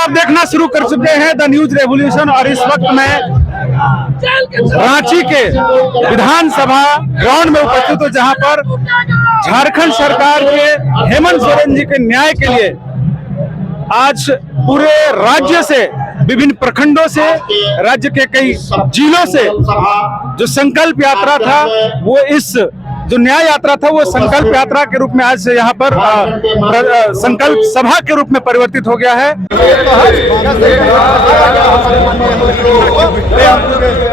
आप देखना शुरू कर चुके हैं द न्यूज रेवोल्यूशन और इस वक्त मैं रांची के विधानसभा ग्राउंड में उपस्थित हूं, जहां पर झारखंड सरकार के हेमंत सोरेन जी के न्याय के लिए आज पूरे राज्य से, विभिन्न प्रखंडों से, राज्य के कई जिलों से जो संकल्प यात्रा था, वो इस जो न्याय यात्रा था वो संकल्प यात्रा के रूप में आज यहाँ पर संकल्प सभा के रूप में परिवर्तित हो गया है।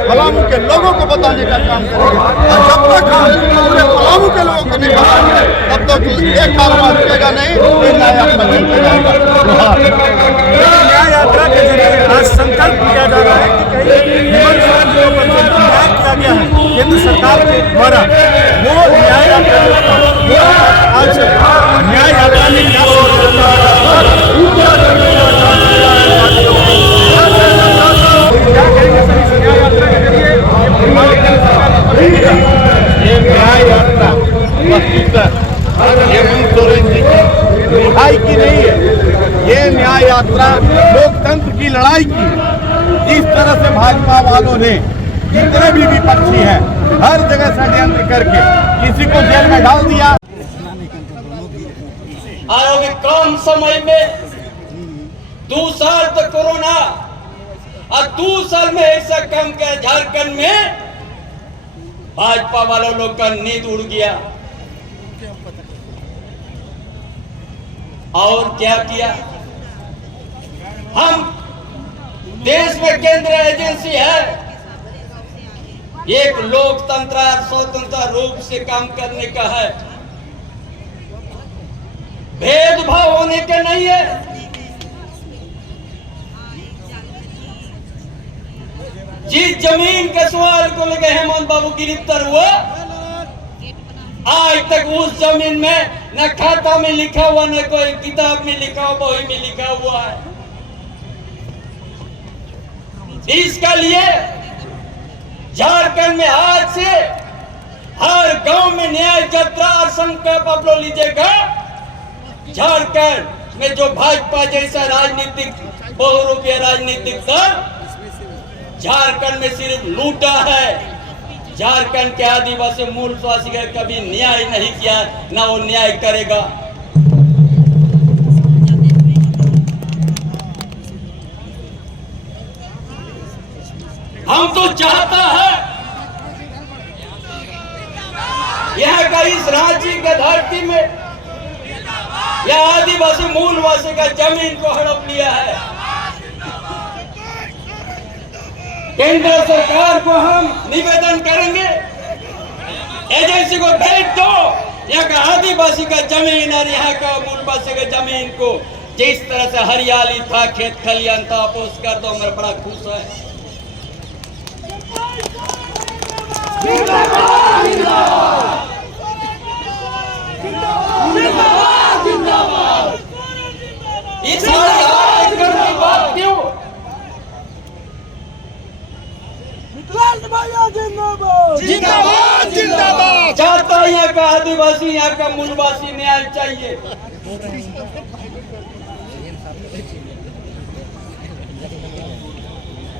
पलामू के लोगों को बताने का काम करेंगे। जब तक हम पूरे पलामू के लोगों को नहीं बताएंगे तब तक एक कारोबार चलेगा नहीं, न्याय यात्रा के जरिए आज संकल्प किया जा रहा है कि कहीं हेमंत सोरेन जी को न्याय किया गया है केंद्र सरकार के द्वारा, वो न्याय यात्रा आज न्याय यात्रा में क्या करेंगे सर इस न्याय यात्रा के जरिए? ये न्याय यात्रा हेमंत सोरेन जी की रिहाई की नहीं है, ये न्याय यात्रा लोकतंत्र की लड़ाई की। इस तरह से भाजपा वालों ने जितने भी विपक्षी हैं हर जगह षड्यंत्र करके किसी को जेल में डाल दिया। अभी कम समय में 2 साल तक कोरोना और 2 साल में ऐसा काम किया झारखंड में, भाजपा वालों लोग का नींद उड़ गया। और क्या किया? हम देश में केंद्र एजेंसी है, एक लोकतंत्र स्वतंत्र रूप से काम करने का है, भेदभाव होने के नहीं है। जिस जमीन के सवाल को लेकर हेमंत बाबू गिरफ्तार हुआ, आज तक उस जमीन में न खाता में लिखा हुआ, न कोई किताब में लिखा हुआ, बही में लिखा हुआ है। इसका लिए झारखंड में आज से हर गांव में न्याय यात्रा और संकल्प आप लोग लीजिएगा। झारखंड में जो भाजपा जैसा राजनीतिक बहुरूपीय राजनीतिक दल झारखंड में सिर्फ लूटा है। झारखंड के आदिवासी मूल निवासी का कभी न्याय नहीं किया, ना वो न्याय करेगा। हम तो चाहता है यह का इस रांची के धरती में यह आदिवासी मूलवासी का जमीन को हड़प लिया है। केंद्र सरकार को हम निवेदन करेंगे, एजेंसी को भेज दो, यहाँ का आदिवासी का जमीन और यहाँ का मूलवासी का जमीन को जिस तरह से हरियाली था, खेत खलियान था, वापस कर दो। मैं बड़ा खुश है। इस सारी बात क्यों? जिंदाबाद जिंदाबाद। चाहता यहाँ का आदिवासी, यहाँ का मूलवासी न्याय चाहिए।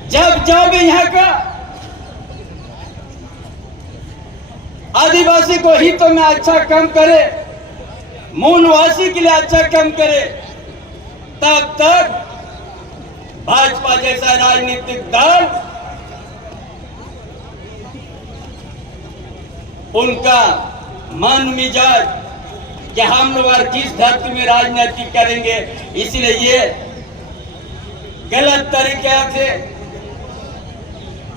जब यहाँ का आदिवासी को हित में अच्छा काम करे, मूलवासी के लिए अच्छा काम करे, तब तक भाजपा जैसा राजनीतिक दल उनका मन मिजाज कि हम लोग किस धरती में राजनीति करेंगे, इसलिए ये गलत तरीके से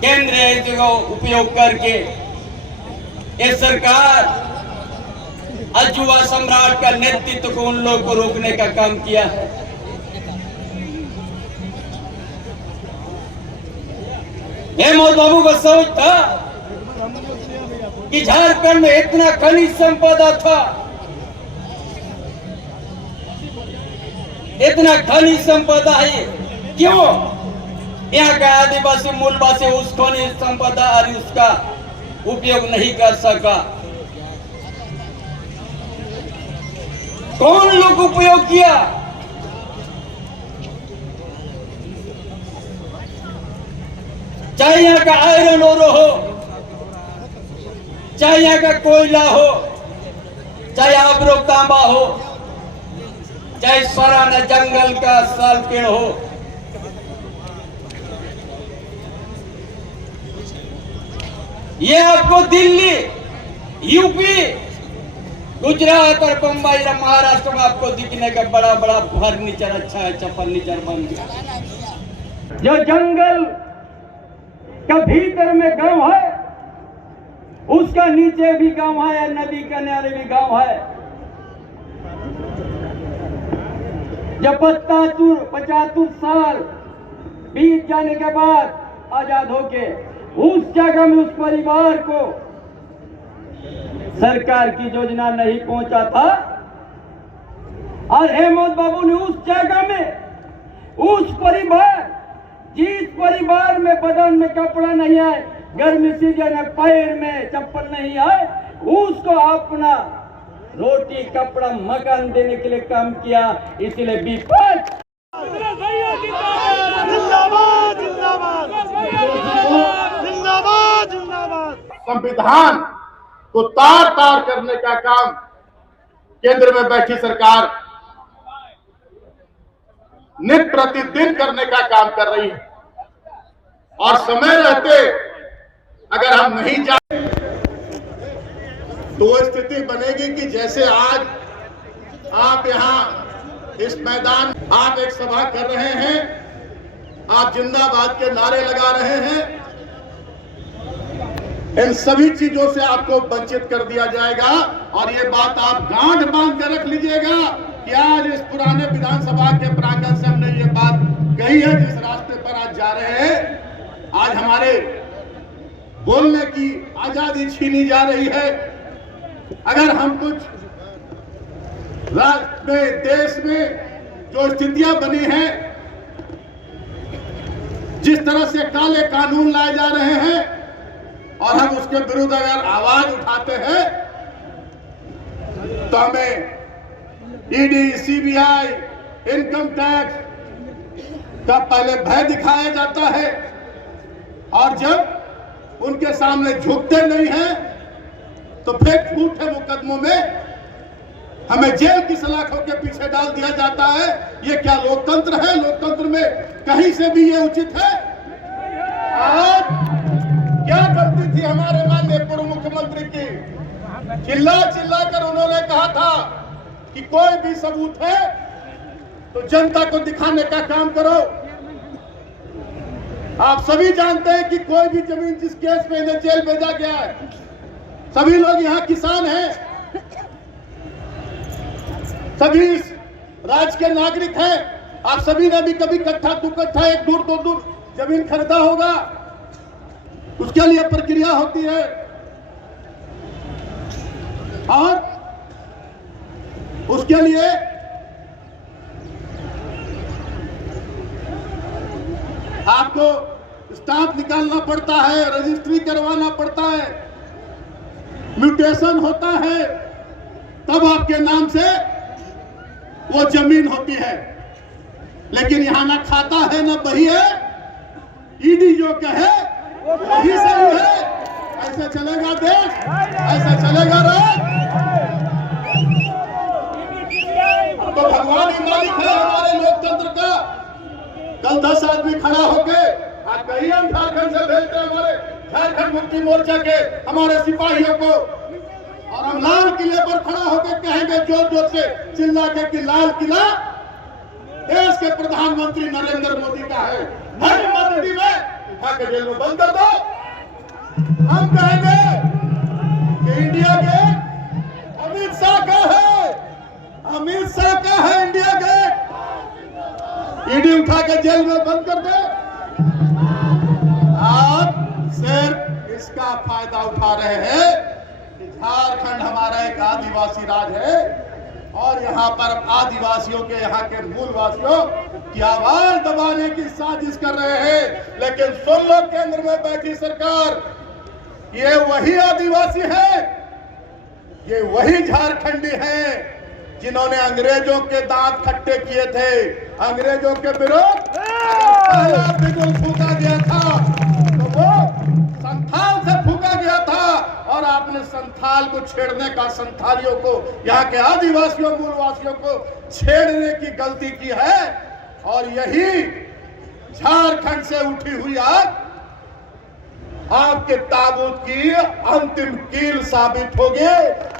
केंद्र एजेंसी का उपयोग करके ये सरकार अजुआ सम्राट का नेतृत्व को उन लोगों को रोकने का काम किया है। हेमंत बाबू का सोच था कि झारखंड में इतना खनिज संपदा था, इतना खनिज संपदा है, क्यों यहाँ का आदिवासी मूलवासी उस खनिज संपदा और उसका उपयोग नहीं कर सका? कौन लोग उपयोग किया? चाहे यहाँ का आयरन ओर हो, चाहे यहाँ का कोयला हो, चाहे आबरो तांबा हो, चाहे सराना जंगल का साल पेड़ हो, ये आपको दिल्ली, यूपी, गुजरात और बम्बई या महाराष्ट्र में आपको दिखने का बड़ा बड़ा फर्नीचर, अच्छा फर्नीचर बन गया। जो जंगल का भीतर में गांव है, उसका नीचे भी गांव है, नदी किनारे भी गांव है। जब 75 साल बीत जाने के बाद आजाद होके उस जगह में उस परिवार को सरकार की योजना नहीं पहुंचा था, और हेमंत बाबू ने उस जगह में उस परिवार, जिस परिवार में बदन में कपड़ा नहीं है, गर्मी सीजन में पैर में चप्पल नहीं है, उसको अपना रोटी कपड़ा मकान देने के लिए काम किया। इसलिए विपक्ष संविधान को तार तार करने का काम केंद्र में बैठी सरकार नित प्रतिदिन करने का काम कर रही है, और समय रहते अगर हम नहीं जाए तो वो स्थिति बनेगी कि जैसे आज आप यहाँ इस मैदान आप एक सभा कर रहे हैं, आप जिंदाबाद के नारे लगा रहे हैं, इन सभी चीजों से आपको वंचित कर दिया जाएगा। और ये बात आप गांठ बांध कर रख लीजिएगा कि आज इस पुराने विधानसभा के प्रांगण से हमने ये बात कही है, जिस रास्ते पर आज जा रहे हैं, आज हमारे बोलने की आजादी छीनी जा रही है। अगर हम कुछ राज्य में, देश में जो स्थितियां बनी हैं, जिस तरह से काले कानून लाए जा रहे हैं, और हम उसके विरुद्ध अगर आवाज उठाते हैं तो हमें ईडी, सीबीआई, इनकम टैक्स का पहले भय दिखाया जाता है, और जब उनके सामने झुकते नहीं हैं तो फिर झूठे मुकदमों में हमें जेल की सलाखों के पीछे डाल दिया जाता है। ये क्या लोकतंत्र है? लोकतंत्र में कहीं से भी ये उचित है? आज क्या गलती थी हमारे माननीय पूर्व मुख्यमंत्री की? चिल्ला चिल्ला कर उन्होंने कहा था कि कोई भी सबूत है तो जनता को दिखाने का काम करो। आप सभी जानते हैं कि कोई भी जमीन जिस केस में इन्हें जेल भेजा गया है, सभी लोग यहाँ किसान हैं, सभी इस राज्य के नागरिक हैं। आप सभी ने भी कभी कट्ठा दो कट्ठा, एक दूर दो दूर जमीन खरीदा होगा, उसके लिए प्रक्रिया होती है, और उसके लिए आपको स्टाम्प निकालना पड़ता है, रजिस्ट्री करवाना पड़ता है, म्यूटेशन होता है, तब आपके नाम से वो जमीन होती है। लेकिन यहां ना खाता है ना बही है, ईडी जो कहे वही सही है। ऐसे चलेगा देश? ऐसे चलेगा राज? अब तो भगवान ही मालिक है हमारे लोकतंत्र का। कल 10 आदमी खड़ा होके आज कहीं हम झारखंड से भेजते हैं हमारे झारखंड मुक्ति मोर्चा के हमारे सिपाहियों को, और हम लाल किले पर खड़ा होकर कहेंगे जोर जोर से चिल्ला के कि लाल किला देश के प्रधानमंत्री नरेंद्र मोदी का है, हर मंत्री में उठा के जेल में बंद कर दो। हम कहेंगे कि इंडिया गेट अमित शाह का है, अमित शाह का है इंडिया गेट, ईडी उठा के जेल में बंद कर दो। आप सिर्फ इसका फायदा उठा रहे हैं। झारखंड हमारा एक आदिवासी राज्य है, और यहाँ पर आदिवासियों के, यहाँ के मूलवासियों की आवाज दबाने की साजिश कर रहे हैं। लेकिन सुन लो, केंद्र में बैठी सरकार, ये वही आदिवासी है, ये वही झारखंडी है जिन्होंने अंग्रेजों के दांत खट्टे किए थे, अंग्रेजों के विरुद्ध बिगुल फूका गया था, तो अपने संथाल को छेड़ने का, संथालियों को, यहाँ के आदिवासियों मूलवासियों को छेड़ने की गलती की है। और यही झारखंड से उठी हुई आग आपके ताबूत की अंतिम कील साबित होगी।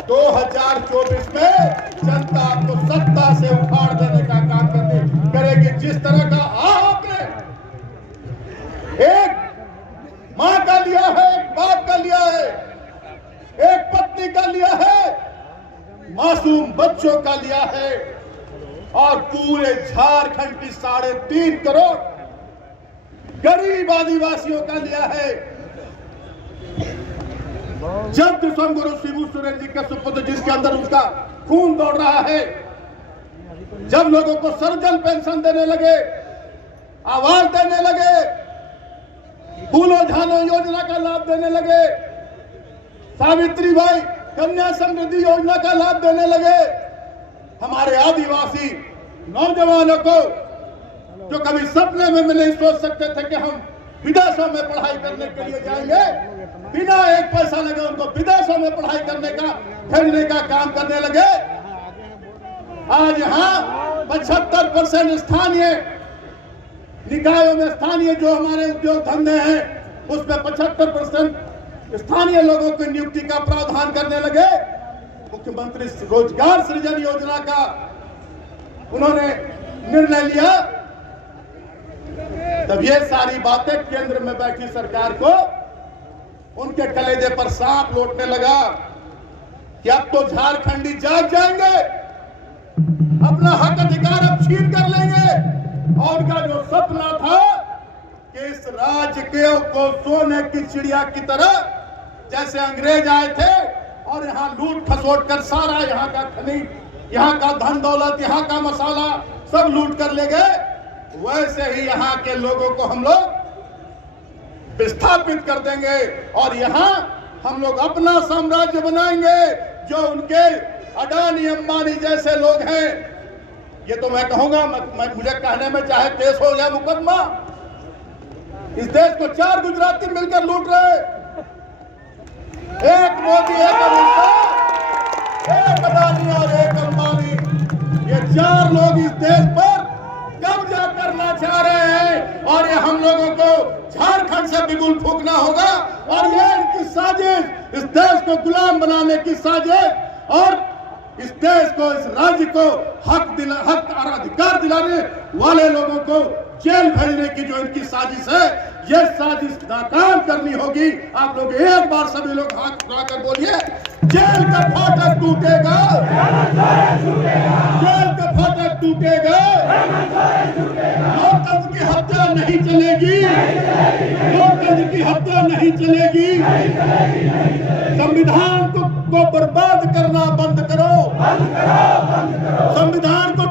2024 में जनता आपको सत्ता से उखाड़ देने का काम करेगी। जिस तरह का आपने एक मां का लिया है, एक बाप का लिया है, एक पत्नी का लिया है, मासूम बच्चों का लिया है, और पूरे झारखंड की 3.5 करोड़ गरीब आदिवासियों का लिया है। जब गुरु शिबू सोरेन जी के सुपुत्र, जिसके अंदर उसका खून दौड़ रहा है, जब लोगों को सर्जन पेंशन देने लगे, आवास देने लगे, फूलो झानो योजना का लाभ देने लगे, सावित्रीबाई कन्या समृद्धि योजना का लाभ देने लगे, हमारे आदिवासी नौजवानों को जो कभी सपने में नहीं सोच सकते थे कि हम विदेशों में पढ़ाई करने के लिए जाएंगे, बिना एक पैसा लगे उनको विदेशों में पढ़ाई करने का, भेजने का काम करने लगे। आज यहाँ 75% स्थानीय निकायों में, स्थानीय जो हमारे उद्योग धंधे हैं, उसमें 75% स्थानीय लोगों की नियुक्ति का प्रावधान करने लगे। मुख्यमंत्री रोजगार सृजन योजना का उन्होंने निर्णय लिया। तब ये सारी बातें केंद्र में बैठी सरकार को, उनके कलेजे पर सांप लौटने लगा कि अब तो झारखंडी जाग जाएंगे, अपना हक अधिकार अब छीन कर लेंगे। और उनका जो सपना था कि इस राज्य को सोने की चिड़िया की तरह, जैसे अंग्रेज आए थे और यहाँ लूट खसोट कर सारा यहाँ का खनिज, यहाँ का धन दौलत, यहाँ का मसाला सब लूट कर ले गए, वैसे ही यहाँ के लोगों को हम लोग विस्थापित कर देंगे और यहाँ हम लोग अपना साम्राज्य बनाएंगे। जो उनके अडानी अंबानी जैसे लोग हैं, ये तो मैं कहूंगा, मुझे कहने में चाहे केस हो या मुकदमा, इस देश को 4 गुजराती मिलकर लूट रहे, एक मोदी, एक अमित शाह, एक अडानी और एक अंबानी, ये 4 लोग इस देश पर कब्जा करना चाह रहे हैं। और ये हम लोगों को झारखंड से बिगुल फूंकना होगा। और ये इनकी साजिश, इस देश को गुलाम बनाने की साजिश, और इस देश को, इस राज्य को हक और अधिकार दिलाने वाले लोगों को जेल भेजने की जो इनकी साजिश है, ये साजिश नाकाम करनी होगी। आप लोग एक बार सभी लोग हाथ उठाकर बोलिए, जेल का फाटक टूटेगा, जेल का फाटक टूटेगा, लोकतंत्र की हत्या नहीं चलेगी, लोकतंत्र की हत्या नहीं चलेगी। संविधान को बर्बाद करना बंद करो, संविधान को